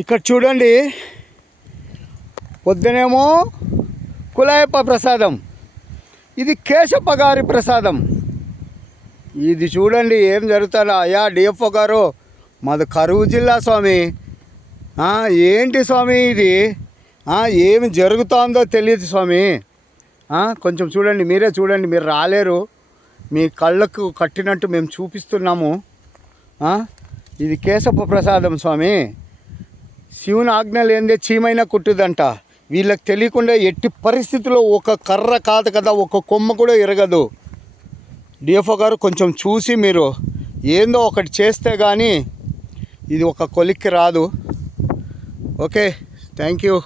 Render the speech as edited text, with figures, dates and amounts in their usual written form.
ఇక్కడ చూడండి, పొద్దునేమో కులాయప్ప ప్రసాదం, ఇది కేశప్ప గారి ప్రసాదం. ఇది చూడండి ఏం జరుగుతుందో. అయ్యా డిఎఫ్ఓ గారు, మాది కరువు జిల్లా స్వామి. ఏంటి స్వామి ఇది? ఏమి జరుగుతుందో తెలియదు స్వామి. కొంచెం చూడండి, మీరే చూడండి. మీరు రాలేరు, మీ కళ్ళకు కట్టినట్టు మేము చూపిస్తున్నాము. ఇది కేశప్ప ప్రసాదం స్వామి. శివుని ఆజ్ఞ లేనిదే చీమైనా కుట్టుదంట. వీళ్ళకి తెలియకుండా ఎట్టి పరిస్థితుల్లో ఒక కర్ర కాదు కదా, ఒక కొమ్మ కూడా ఇరగదు. డిఎఫ్ఓ గారు కొంచెం చూసి మీరు ఏందో ఒకటి చేస్తే కానీ ఇది ఒక కొలిక్కి రాదు. Okay, thank you.